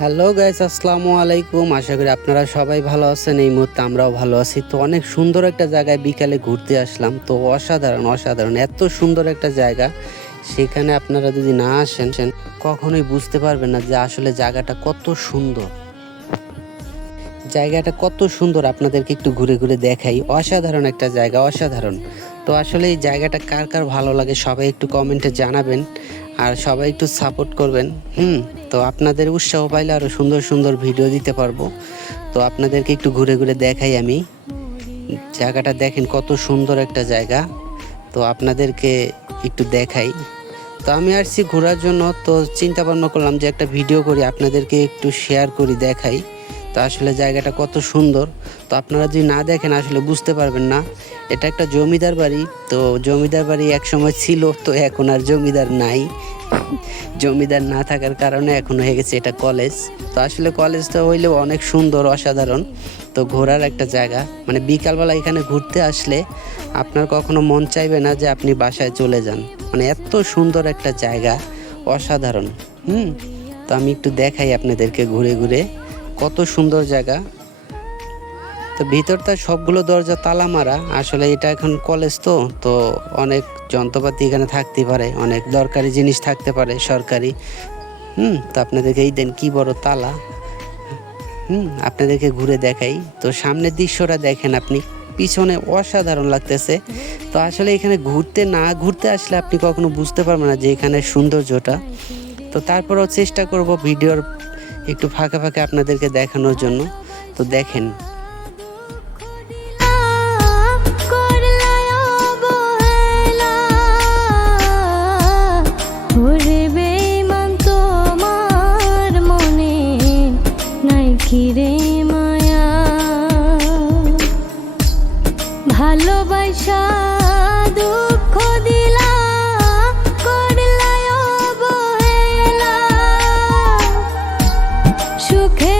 Hello guys আসসালামু আলাইকুম। আশা করি আপনারা সবাই ভালো আছেন। এই মুহূর্তে আমরাও ভালো আছি। তো অনেক সুন্দর একটা জায়গায় বিকালে ঘুরতে আসলাম। তো অসাধারণ অসাধারণ, এত সুন্দর একটা জায়গা। সেখানে আপনারা যদি না আসেন সেন- কখনোই বুঝতে পারবেন না যে আসলে জায়গাটা কত সুন্দর। জায়গাটা কত সুন্দর, আপনাদেরকে একটু ঘুরে ঘুরে দেখাই। অসাধারণ একটা জায়গা, অসাধারণ। তো আসলে এই জায়গাটা কার কার ভালো লাগে সবাই একটু কমেন্টে জানাবেন আর সবাই একটু সাপোর্ট করবেন। হুম, তো আপনাদের উৎসাহ পাইলে আরও সুন্দর সুন্দর ভিডিও দিতে পারব। তো আপনাদেরকে একটু ঘুরে ঘুরে দেখাই আমি। জায়গাটা দেখেন কত সুন্দর একটা জায়গা। তো আপনাদেরকে একটু দেখাই। তো আমি আসছি ঘোরার জন্য, তো চিন্তা ভাবনা করলাম যে একটা ভিডিও করি, আপনাদেরকে একটু শেয়ার করি, দেখাই। তো আসলে জায়গাটা কত সুন্দর। তো আপনারা যদি না দেখেন, আসলে বুঝতে পারবেন না। এটা একটা জমিদার বাড়ি, তো জমিদার বাড়ি এক সময় ছিল, তো এখন আর জমিদার নাই। জমিদার না থাকার কারণে এখন হয়ে গেছে এটা কলেজ। তো আসলে কলেজটা হইলেও অনেক সুন্দর, অসাধারণ। তো ঘোরার একটা জায়গা। মানে বিকালবেলা এখানে ঘুরতে আসলে আপনার কখনো মন চাইবে না যে আপনি বাসায় চলে যান। মানে এত সুন্দর একটা জায়গা, অসাধারণ। হুম? তো আমি একটু দেখাই আপনাদেরকে ঘুরে ঘুরে। কত সুন্দর জায়গা। তো ভিতরটা সবগুলো দরজা তালা মারা। আসলে এটা এখন কলেজ তো তো অনেক যন্ত্রপাতি এখানে থাকতে পারে, অনেক দরকারি জিনিস থাকতে পারে সরকারি। হুম, তো আপনাদেরকে এই দেন কি বড় তালা। হুম, আপনাদেরকে ঘুরে দেখাই। তো সামনের দৃশ্যটা দেখেন আপনি, পিছনে অসাধারণ লাগতেছে। তো আসলে এখানে ঘুরতে না ঘুরতে আসলে আপনি কখনো বুঝতে পারবেন না যে এখানে সৌন্দর্যটা। তো তারপরেও চেষ্টা করব ভিডিওর একটু ফাঁকে ফাঁকে আপনাদেরকে দেখানোর জন্য। তো দেখেন। করলায় অবহেলা ওরে মনে নাই রে মায়া ভালোবাসা you can